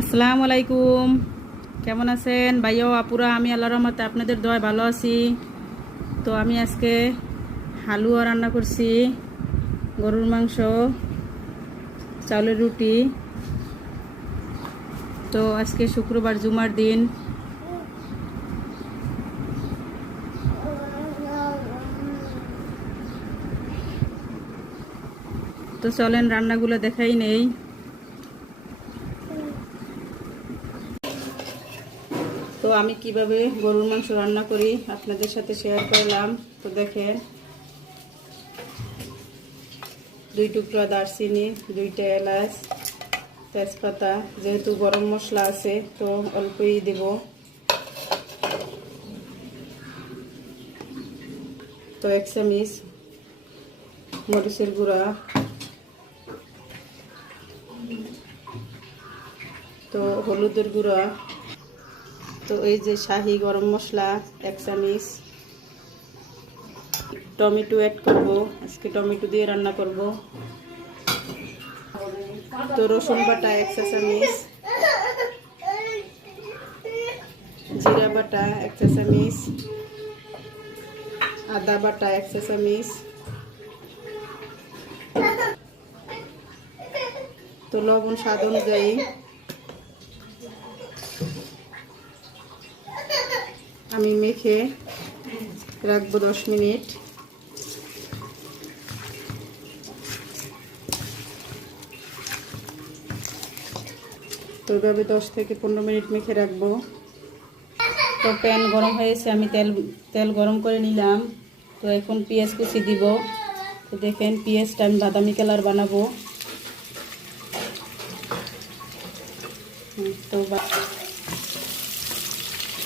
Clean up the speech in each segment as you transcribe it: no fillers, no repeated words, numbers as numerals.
আসসালামু আলাইকুম, কেমন আছেন ভাইও আপুরা? আমি আল্লাহর রহমতে আপনাদের দোয়ায় ভালো আছি। তো আমি আজকে হালুয়া রান্না করছি, গরুর মাংস, চাউলের রুটি। তো আজকে শুক্রবার, জুমার দিন। তো চলেন রান্নাগুলো দেখাই নেই। তো আমি কিভাবে গরুর মাংস রান্না করি আপনাদের সাথে শেয়ার করলাম। তো দেখেন, 2 টুকরা দারচিনি, 2টা এলাচ, তেজপাতা, যেহেতু গরম মশলা আছে তো অল্পই দেব। তো 1 চামচ মরিচের গুঁড়া, তো হলুদের গুঁড়া, তো এই যে শাহি গরম মশলা 1 চামচ। টমেটো অ্যাড করব, আজকে টমেটো দিয়ে রান্না করব। তো রসুন বাটা 1 চা চামচ, জিরা বাটা 1 চা চামচ, আদা বাটা 1 চা চামচ, তো লবণ স্বাদ অনুযায়ী। আমি মেখে রাখবো 10 মিনিট। তো এইভাবে 10 থেকে 15 মিনিট মেখে রাখবো। তো প্যান গরম হয়েছে, আমি তেল গরম করে নিলাম। তো এখন পেঁয়াজ কুচি দিব। তো দেখেন, পেঁয়াজটা আমি বাদামি কালার বানাবো। তো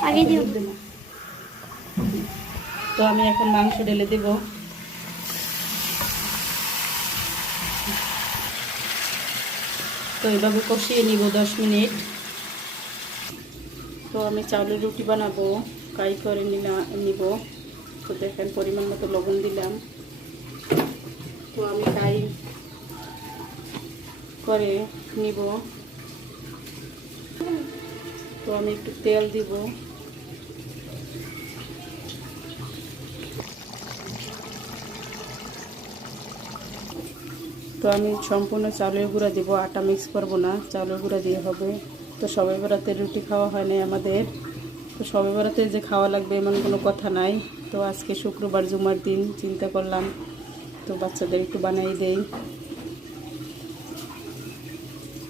আগে দিব। তো আমি এখন মাংস ঢেলে দেব। তো এভাবে কষিয়ে নিব 10 মিনিট। তো আমি চাউলের রুটি বানাবো, ফ্রাই করে নিব। তো দেখেন, পরিমাণ মতো লবণ দিলাম। তো আমি ফ্রাই করে নিব। তো আমি একটু তেল দিব। তো আমি সম্পূর্ণ চাউলের গুঁড়া দিব, আটা মিক্স করব না, চাউলের গুঁড়া দিয়ে হবে। তো সবে বরাতে রুটি খাওয়া হয় নাই আমাদের। তো সবে বরাতে যে খাওয়া লাগবে এমন কোনো কথা নাই। তো আজকে শুক্রবার, জুমার দিন, চিন্তা করলাম তো বাচ্চাদের একটু বানাই দেই।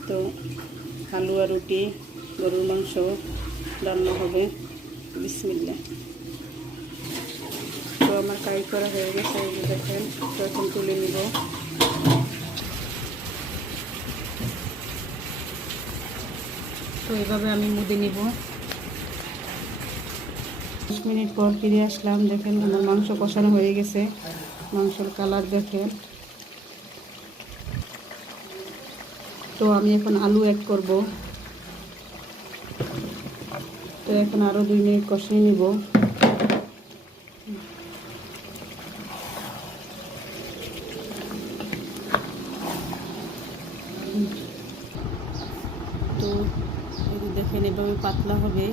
তো হালুয়া, রুটি, গরুর মাংস রান্না হবে। বিসমিল্লাহ। তো আমার কাই করা হয়ে গেছে, এই যে দেখেন। তো এখন তুলে নিব। তো এইভাবে আমি মুড়ে নিব। 10 মিনিট পর ফিরে আসলাম। দেখেন, আমার মাংস কষানো হয়ে গেছে। মাংসের কালার দেখেন। তো আমি এখন আলু অ্যাড করব। তো এখন আরও 2 মিনিট কষিয়ে নিব। তো এই যে দেখেন, এভাবে পাতলা হবে।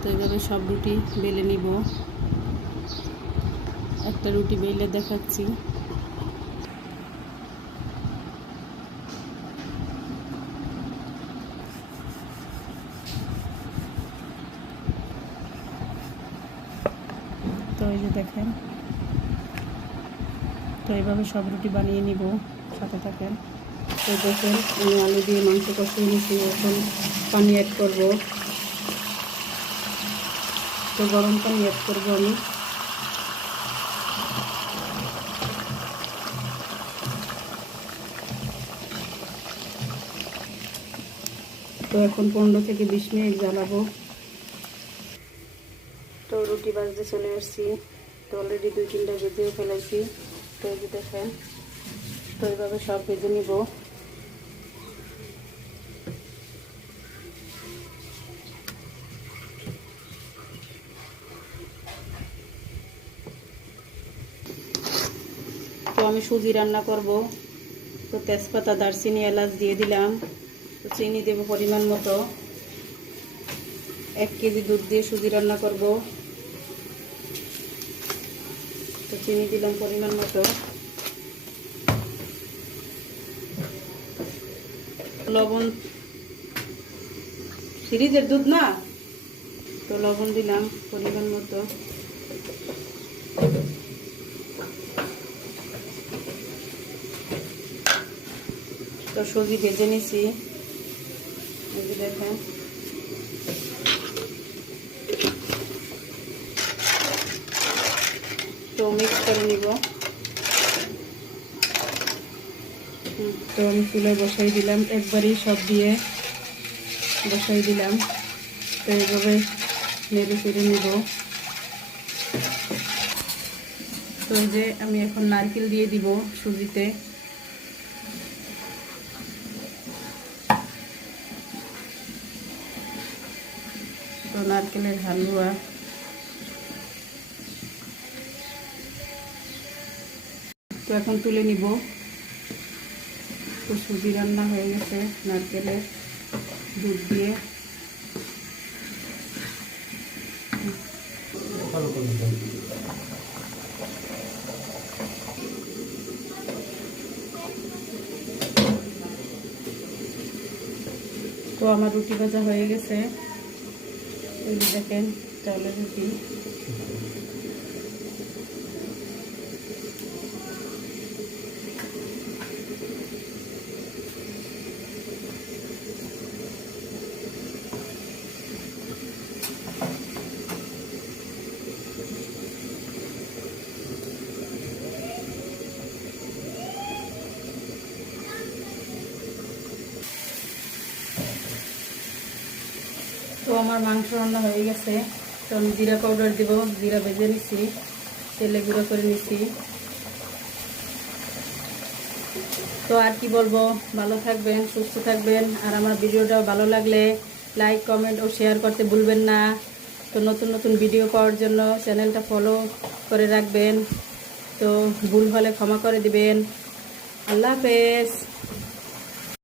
তো এইভাবে সব রুটি বেলে নিব। একটা রুটি বেলে দেখাচ্ছি। তো এই যে দেখেন, তো এইভাবে সব রুটি বানিয়ে নিব, সাথে থাকেন। তো দেখেন, আমি আলু দিয়ে মাংস কষিয়ে নিচ্ছি। এখন পানি অ্যাড করব। তো গরম পানি অ্যাড করব আমি। তো এখন 15 থেকে 20 মিনিট জ্বালাবো। তো রুটি ভাজতে চলে আসছি। তো অলরেডি 2-3টা ভেজেও ফেলেছি। তো এই যে দেখেন, তো এইভাবে সব ভেজে নিব। তো আমি সুজি রান্না করব। তো তেজপাতা, দারচিনি, এলাচ দিয়ে দিলাম। তো চিনি দেবো পরিমাণ মতো। 1 কেজি দুধ দিয়ে সুজি রান্না করব, তো চিনি দিলাম পরিমাণ মতো। লবণ, সিরিজের দুধ না, তো লবণ দিলাম পরিমাণ মতো। তো সুজি ভেজে নিছি, দেখেন। তো মিক্স করে নিব। তো আমি চুলায় বসাই দিলাম, একবারই সব দিয়ে বসাই দিলাম। তো এইভাবে নেড়ে চেড়ে নিব। তো এই যে আমি এখন নারকেল দিয়ে দিব সুজিতে। তো নারকেলের হালুয়া। তো এখন তুলে নিব। তো সুজি রান্না হয়ে গেছে নারকেলের দুধ দিয়ে। তো আমার রুটি ভাজা হয়ে গেছে, এই দেখেন চালের রুটি। তো আমার মাংস রান্না হয়ে গেছে। তো আমি জিরা পাউডার দিব, জিরা ভেজে নিছি, তেলে গুঁড়ো করে নিছি। তো আর কি বলবো, ভালো থাকবেন, সুস্থ থাকবেন। আর আমার ভিডিওটা ভালো লাগলে লাইক, কমেন্ট ও শেয়ার করতে ভুলবেন না। তো নতুন নতুন ভিডিও পাওয়ার জন্য চ্যানেলটা ফলো করে রাখবেন। তো ভুল হলে ক্ষমা করে দিবেন। আল্লাহ হাফেজ।